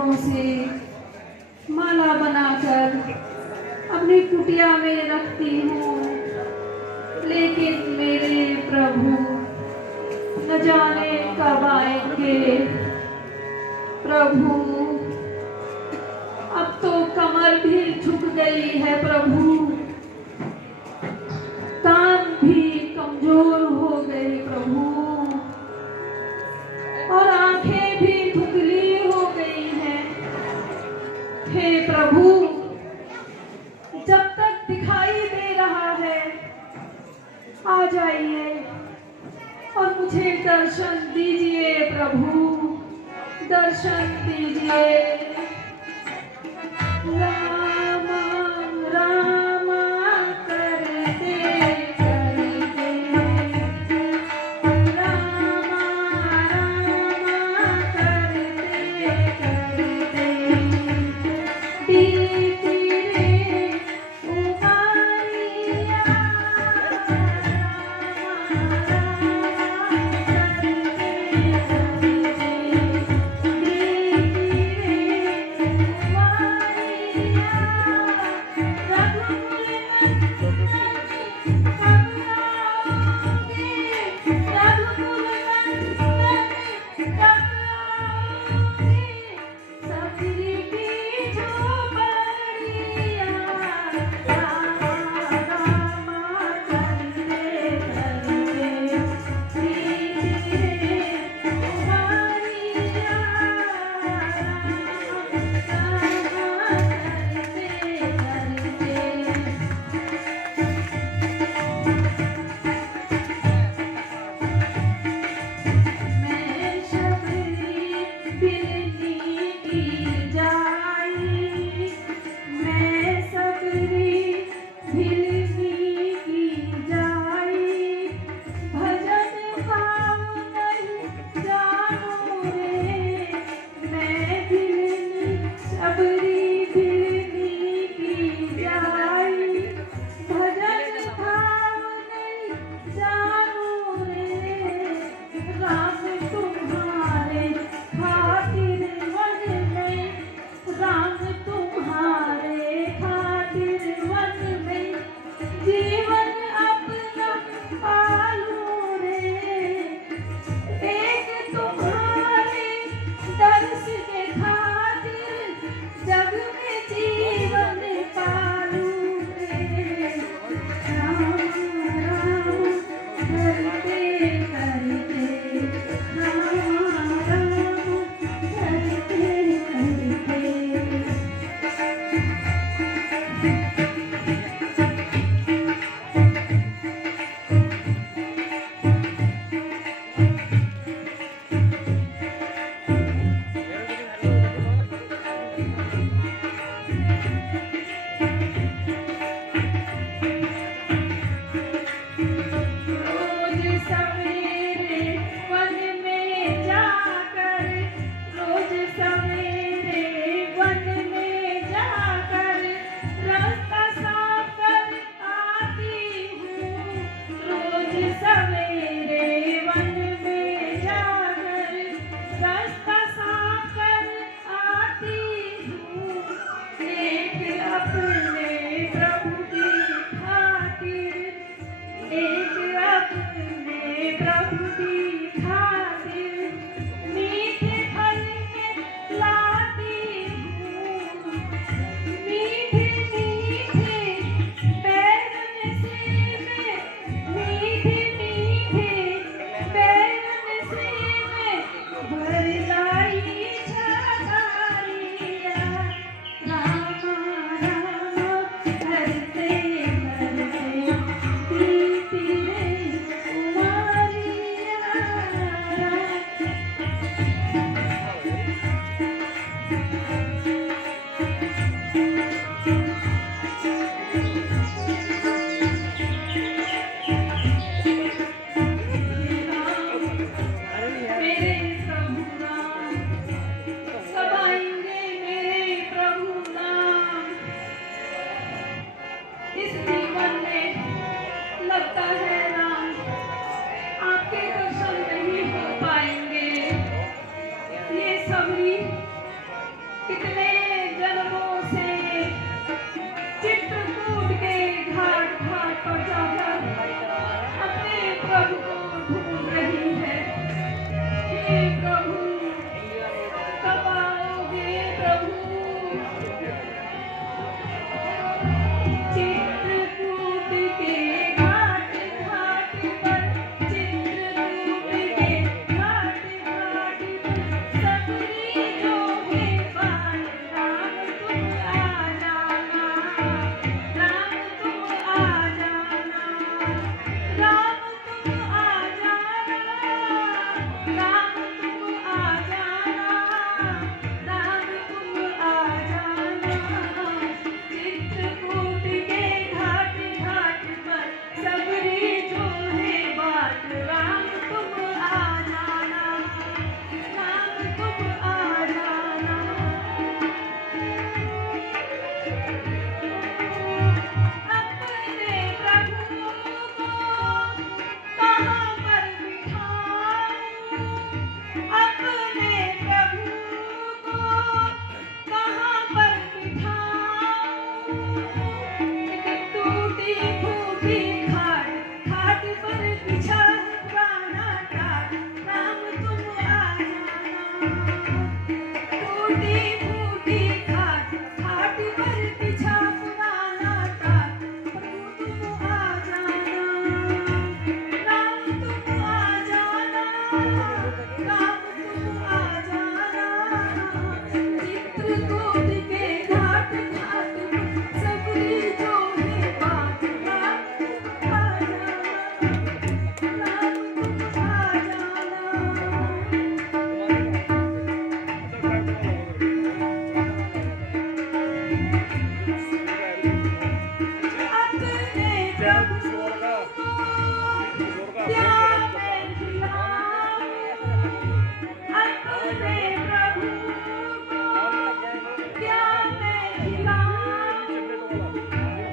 फूलों से माला बनाकर अपनी कुटिया में रखती हूँ, लेकिन मेरे प्रभु न जाने कब आएंगे। प्रभु अब तो कमर भी झुक गई है प्रभु, कान भी कमजोर हो गए प्रभु, और आंखें भी धुंधली हो गई हैं। हे प्रभु, जब तक दिखाई दे रहा है आ जाइए और मुझे दर्शन दीजिए प्रभु, दर्शन दीजिए। रामा रामा करते करते, रामा रामा करते करते, बीती रे उमारिया। रामा रामा करते करते, बीती रे राम तुम आ जाना, राम तुम आ जाना, चित्रकूट के घाट घाट पर सबरी जो है बात, राम तुम आ जाना, राम तुम आ जाना। अपने प्रभु को कहाँ पर बिठाऊं, अपने प्रभु को कहाँ पर बिठाऊं, टूटी फूटी घाट घाट पर बिछा पुराना टाट, राम तुम आ जाना, टूटी फूटी घाट घाट पर बिछा पुराना टाट, प्रभु तुम आ जाना, राम तुम आ जाना, राम तुम आ जाना, चित्रकूट के घाट घाट पर सबरी जो है बात, राम तुम आ जाना, राम तुम आ जाना। अपने प्रभु को क्या मैं खिलाऊं, अपने प्रभु को क्या मैं खिलाऊं,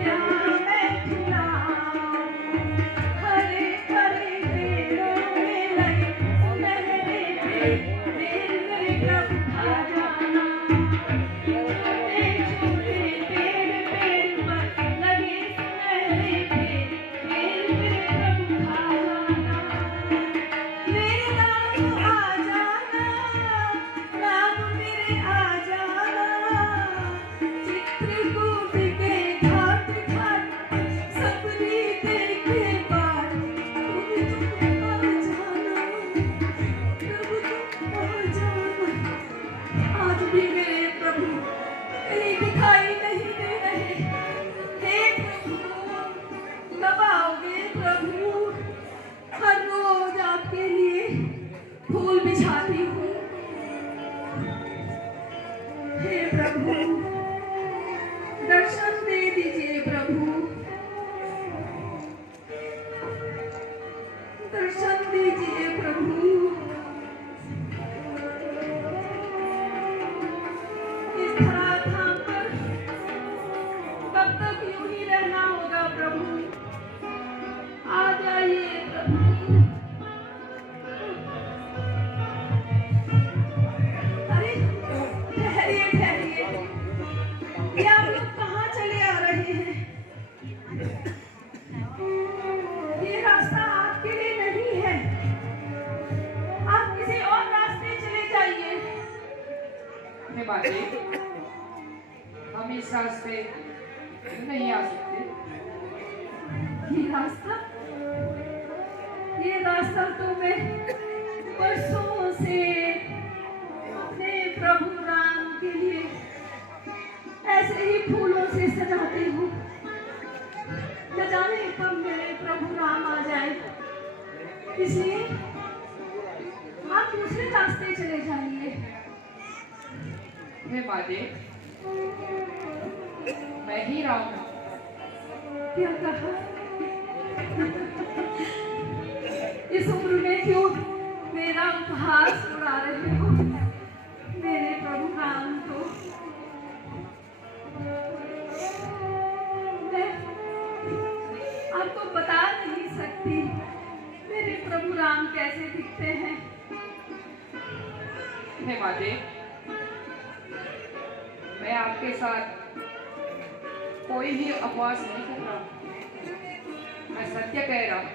क्या मैं खिलाऊं, हरे हरे पेड़ों में लगे सुनहरे पेड़, मेरे प्रभु खा जाना, छोटे छोटे पेड़ पेड़ पर लगे सुनहरे पेड़, मेरे प्रभु खा जाना, मेरे राम आ जाना, राम मेरे आ जाना, चित्रकूट के घाट घाट सबरी देखे बार, प्रभु तुम आ जाना, प्रभु तुम आ जाना। आज भी मेरे प्रभु कहीं दिखाई नहीं दे रहे, हे प्रभु कब आओगे प्रभु, हर रोज आपके लिए फूल बिछाती हूँ, हे प्रभु दर्शन दे दीजिए प्रभु, दर्शन दीजिए प्रभु। इस धराधाम पर कब तक यूं ही रहना होगा प्रभु, आ जाइए प्रभु। अरे ठहरिए ठहरिए, ये आप लोग कहाँ चले आ रहे हैं? ये रास्ता आपके लिए नहीं है, आप किसी और रास्ते चले जाइए। हे माते, हम इस रास्ते नहीं आ सकते। ये रास्ता तो मैं वर्षों से अपने प्रभु राम के लिए ऐसे ही फूलों से सजाती हूँ, न जाने कब मेरे प्रभु राम आ जाए, इसलिए आप दूसरे रास्ते चले जाइए। हे माते, मैं ही राम हूँ। क्या कहा? इस उम्र में क्यों मेरा उपहास उड़ा रहे हो? मेरे प्रभु राम तो मैं आपको बता नहीं सकती मेरे प्रभु राम कैसे दिखते हैं। हे माते, मैं आपके साथ कोई भी अपवास नहीं कर रहा हूँ, मैं सत्य कह रहा हूँ।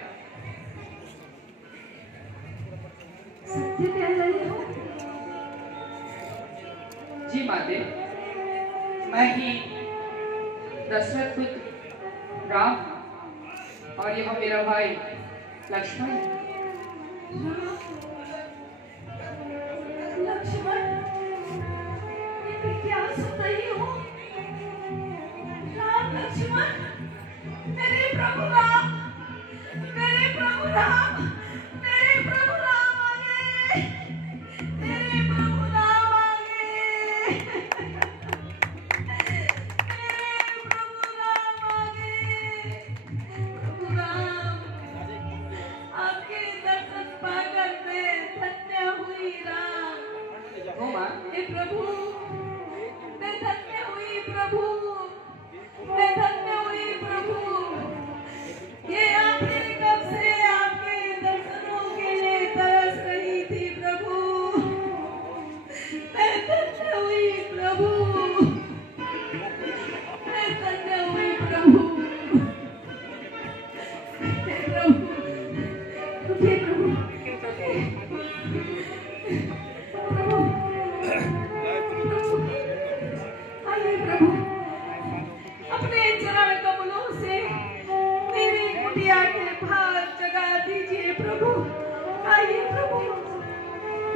सत्य कह रही हो? जी माते, मैं ही दशरथ पुत्र राम और यह मेरा भाई लक्ष्मण है। लक्ष्मण, मैं क्या सुन रही हूँ? राम लक्ष्मण, मेरे प्रभु राम, मेरे प्रभु राम, मेरे प्रभु राम आ गए।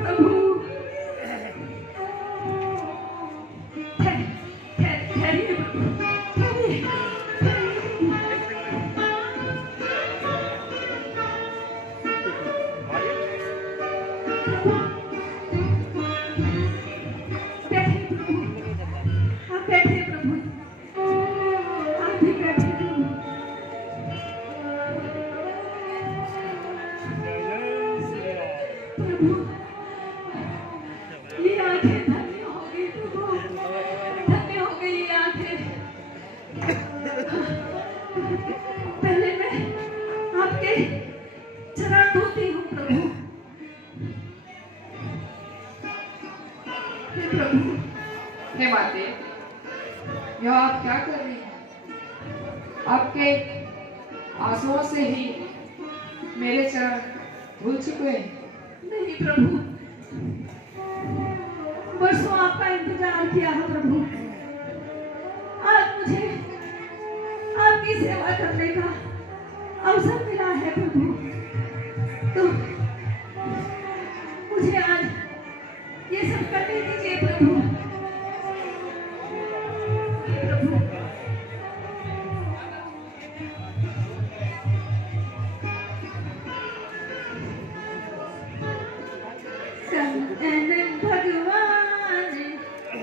प्रभु ठहरिए प्रभु, ठहरिए, बैठिए प्रभु, आप भी बैठिए प्रभु। प्रभु ये आंखें धन्य हो गई प्रभु, धन्य हो गई ये आंखें। पहले मैं आपके चरण धोती हूँ प्रभु। हे प्रभु, हे माते, यह आप क्या कर रही हैं? आपके आंसुओं से ही मेरे चरण धुल चुके हैं। नहीं प्रभु, वर्षों आपका इंतजार किया है प्रभु। आज मुझे आपकी सेवा करने का अवसर मिला है प्रभु, तो मुझे आज ये सब करने दीजिए प्रभु। प्रभु कंदन भगवान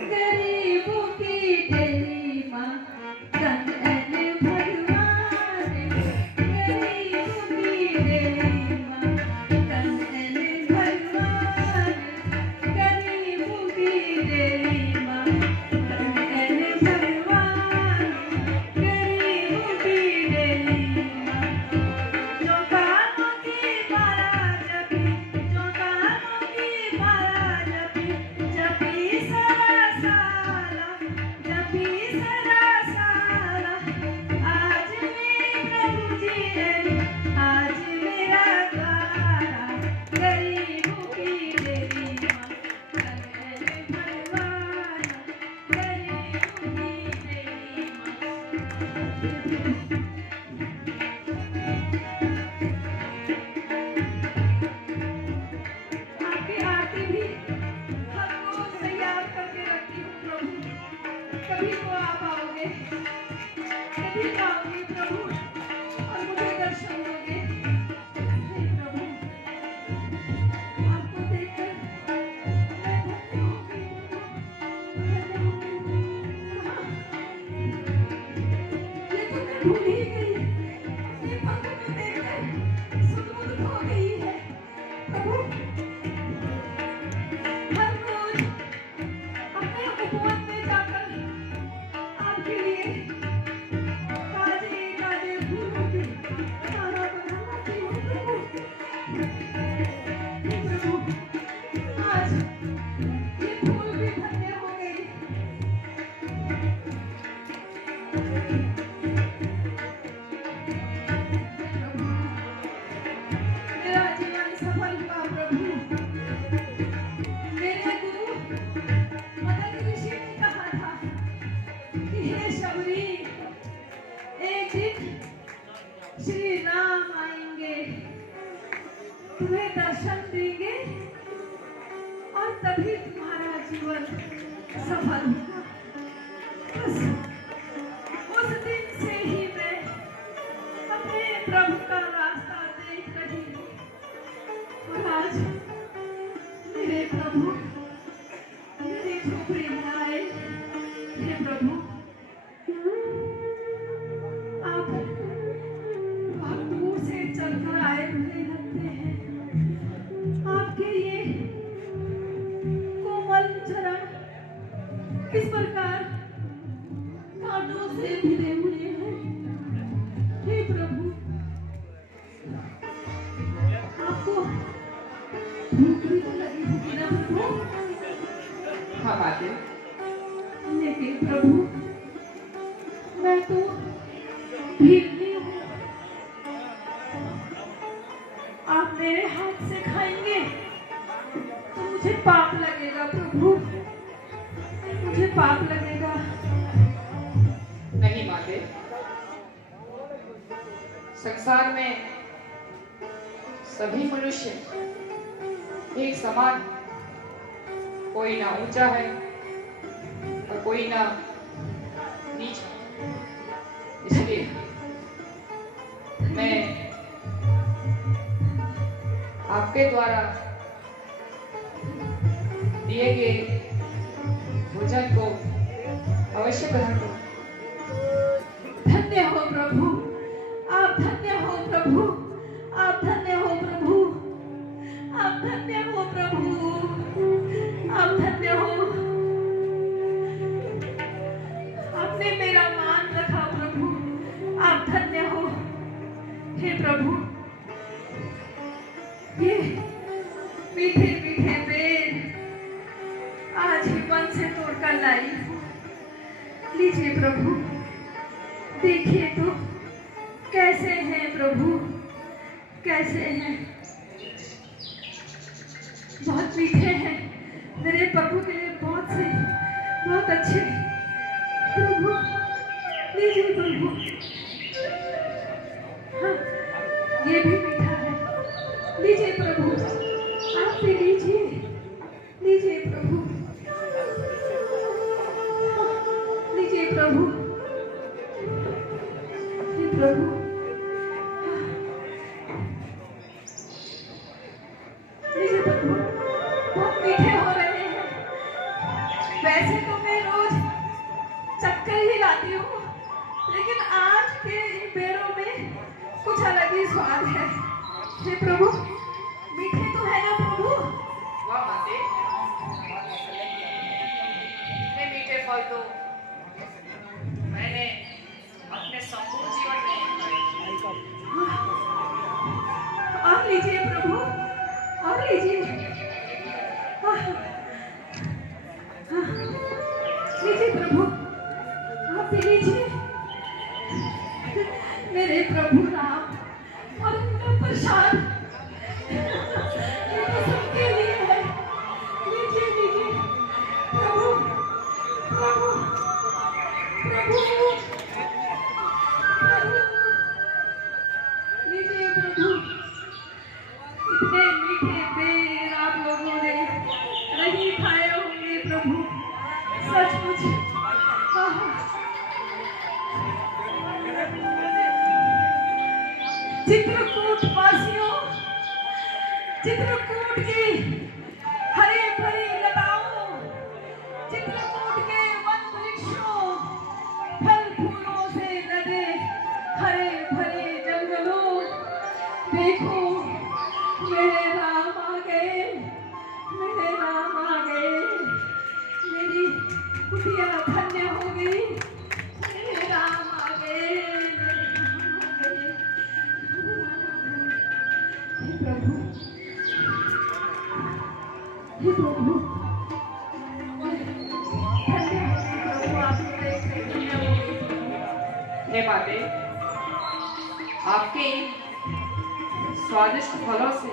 गरीबों की तेरी माँ, कंदन भगवान गरीबों की तेरी माँ, कंदन भगवान गरीबों की तेरी माँ, कंदन भगवान गरीबों की तेरी माँ। जो कामों की माला जपी, जो कामों की माला जपी, जपी सदा साला, जपी सदा साला। आज मेरे प्रभु जी ने, आज मेरा द्वारा, गरीबों की तेरी माँ, कंदन भगवान गरीबों की तेरी माँ। आपकी आरती भी हर रोज तैयार करके रखती हूँ प्रभु। कभी तो आप आओगे, कभी आओगे प्रभु और मुझे दर्शन दोगे। हे प्रभु, आपको देखकर मैं धन्य हो गई, धन्य हो गई। ये तो मैं भूल ही गई, अपने पग में देखकर सुध-बुध खो गई है प्रभु। हर रोज अपने उपवन में जाकर आपके लिए ताजे ताजे फूलों की माला बनाती हूँ प्रभु। हे प्रभु, आज ये फूल भी धन्य हो गए। प्रभु, मेरा जीवन सफल हुआ प्रभु। मेरे गुरु मदन ऋषि ने कहा था कि हे शबरी, एक दिन श्री राम आएंगे, तुम्हें दर्शन देंगे और तभी तुम्हारा जीवन सफल होगा। बस उस दिन से ही मैं अपने प्रभु का रास्ता देख रही हूँ और आज मेरे प्रभु मेरी झोपड़ी में आए। हे प्रभु, आप बहुत दूर से चलकर आए हुए लगते हैं। आपके ये कोमल चरण किस प्रकार कांटों से भिड़े हुए हैं। हे प्रभु, आपको भूख भी तो लगी होगी ना प्रभु। हाँ माते, लेकिन प्रभु मैं तो भीखनी हूँ, आप मेरे हाथ से खाएंगे तो मुझे पाप लगेगा प्रभु, मुझे पाप लगेगा। नहीं माते, संसार में सभी मनुष्य एक समान कोई ना ऊंचा है और कोई ना नीचा। इसलिए मैं आपके द्वारा दिए गए भोजन को अवश्य ग्रहण करूं। धन्य हो प्रभु, आप धन्य हो प्रभु, आप धन्य हो प्रभु, आप धन्य हो प्रभु, आप धन्य हो। आपने मेरा मान रखा प्रभु, आप धन्य हो। हे प्रभु, ये मीठे मीठे बेर आज ही मन से तोड़कर लाई हूँ। लीजिए प्रभु, देखिए तो कैसे हैं प्रभु, कैसे हैं। बहुत मीठे हैं, मेरे प्रभु के लिए बहुत अच्छे। प्रभु लीजिए प्रभु, हाँ ये भी मीठा है। लीजिए प्रभु, आप भी लीजिए, लीजिए प्रभु, लीजिए प्रभु, हे प्रभु। लीजिए प्रभु, बहुत मीठे हो रहे हैं। वैसे तो मैं रोज चक्कर ही लाती हूँ, लेकिन आज के इन पेड़ों में कुछ अलग ही स्वाद है। हे प्रभु, मीठे तो है ना प्रभु? वाह माते, इतने मीठे फल तो मैंने अपने संपूर्ण जीवन में। और लीजिए प्रभु, और लीजिए, लीजिए प्रभु, आप भी लीजिए। मेरे प्रभु राम और उनका प्रसाद ये तो सबके लिए है। लीजिए लीजिए प्रभु, प्रभु, प्रभु, प्रभु, लीजिए प्रभु। इतने मीठे बेर आप लोगों ने नहीं खाए होंगे प्रभु, सचमुच। चित्रकूट वासियों, चित्रकूट की हरे भरी लताओं, चित्रकूट के वन वृक्षों, फल फूलों से लदे हरे भरे जंगलों, देखो मेरे राम आ गए, मेरे राम आ गए। मेरी कुटिया धन्य हो गई, मेरे राम आ गए, मेरे राम आ गए। हे प्रभु, हे प्रभु, धन्य हो प्रभु, आप मेरे धन्य हो गए। हे माते, आपके इन स्वादिष्ट फलों से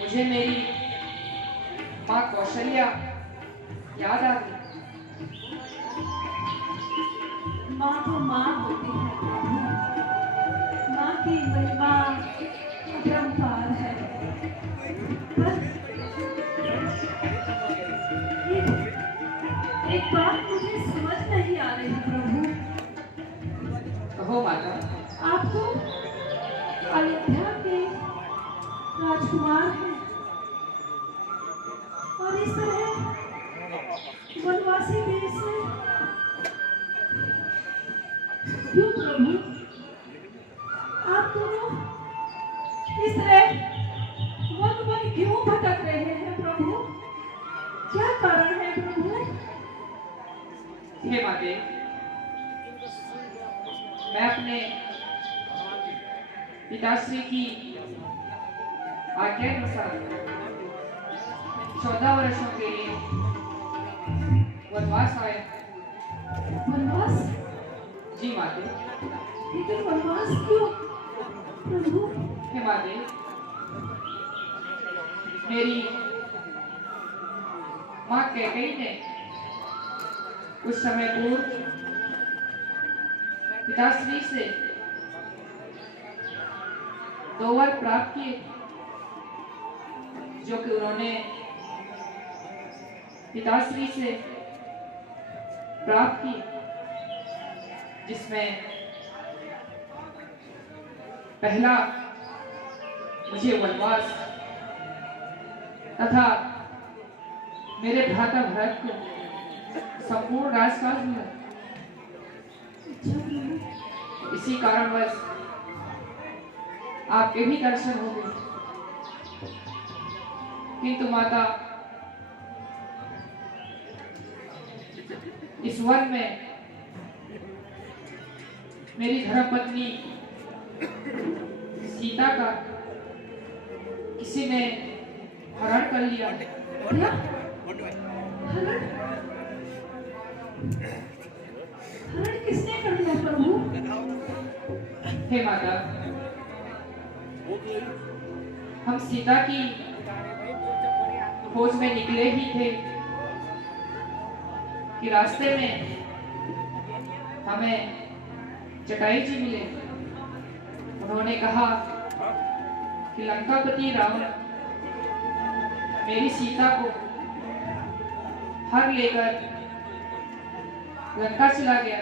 मुझे मेरी माँ कौशल्या याद आ गई। माँ तो माँ होती है प्रभु, माँ की महिमा अपरंपार है। पर एक बात मुझे समझ नहीं आ रही प्रभु। कहो माता। आप तो अयोध्या के राजकुमार हैं और इस तरह वनवासी देश में क्यों प्रभु? आप दोनों इस तरह वन क्यों भटक रहे हैं प्रभु? क्या कारण है प्रभु? हे माते, मैं अपने पिताश्री की आज्ञा अनुसार 14 वर्षों के लिए वनवास आए। वनवास? जी माते। लेकिन वनवास क्यों प्रभु? हे माते, मेरी माँ कैकेयी ने कुछ समय पूर्व पिताश्री से 2 वर प्राप्त किए, जो कि उन्होंने पिताश्री से प्राप्त की, जिसमें पहला मुझे वनवास तथा मेरे भ्राता भरत को संपूर्ण राजकाज मिला। इसी कारणवश आपके भी दर्शन हो गए, किंतु माता इस वन में मेरी धर्मपत्नी सीता का किसी ने हरण कर लिया। क्या? हरण? हरण किसने कर लिया प्रभु? हे माता, हम सीता की खोज में निकले ही थे कि रास्ते में हमें जटायु जी मिले। उन्होंने कहा कि लंकापति रावण मेरी सीता को हर लेकर लंका चला गया।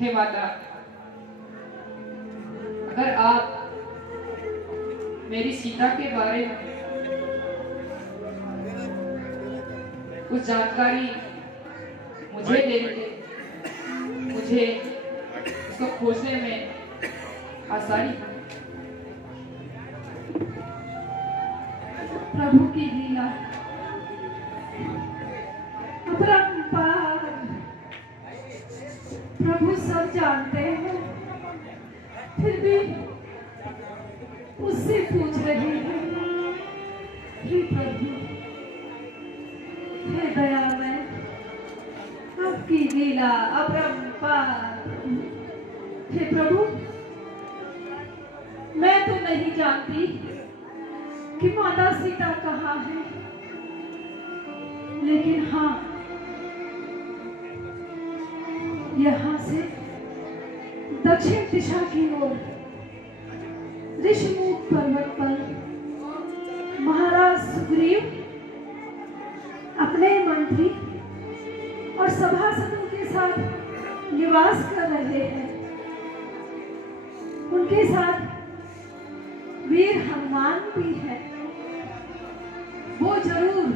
हे माता, अगर आप मेरी सीता के बारे में कुछ जानकारी मुझे दे देते, मुझे उसको खोजने में आसानी हो। प्रभु की लीला अपरंपार, प्रभु सब जानते हैं, फिर भी उससे पूछ रहे हैं। हे प्रभु, हे दयामय, आपकी लीला अपरंपार। हे प्रभु, मैं तो नहीं जानती कि माता सीता कहाँ है, लेकिन हाँ, यहाँ से दक्षिण दिशा की ओर ऋषिमुख पर्वत पर महाराज सुग्रीव अपने मंत्री और सभासदों के साथ निवास कर रहे हैं। उनके साथ वीर हनुमान भी है। वो जरूर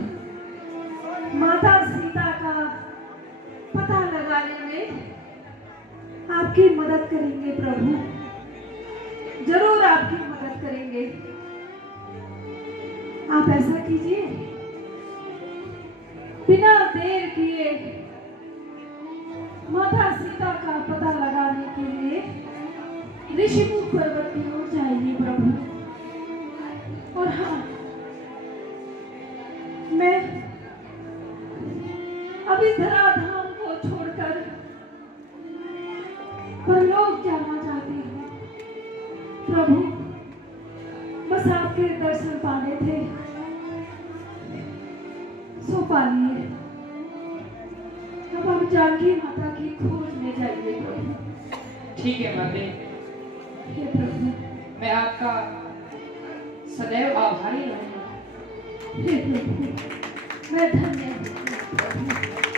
माता सीता का पता लगाने में आपकी मदद करेंगे प्रभु, जरूर आपकी मदद करेंगे। आप ऐसा कीजिए, बिना देर किए माता सीता का पता लगाने के लिए ऋषिमुख पर्वत की ओर जाइए प्रभु। और हाँ, मैं अभी धराधाम को छोड़कर परलोक जाना चाहती हूँ प्रभु। बस आपके दर्शन पाने थे, सो पालिए। अब हम जानकी माता की खोज में जाइए प्रभु। ठीक है माते, हे प्रभु, मैं आपका सदैव आभारी रहूंगा। हे प्रभु, मैं धन्य हूँ प्रभु।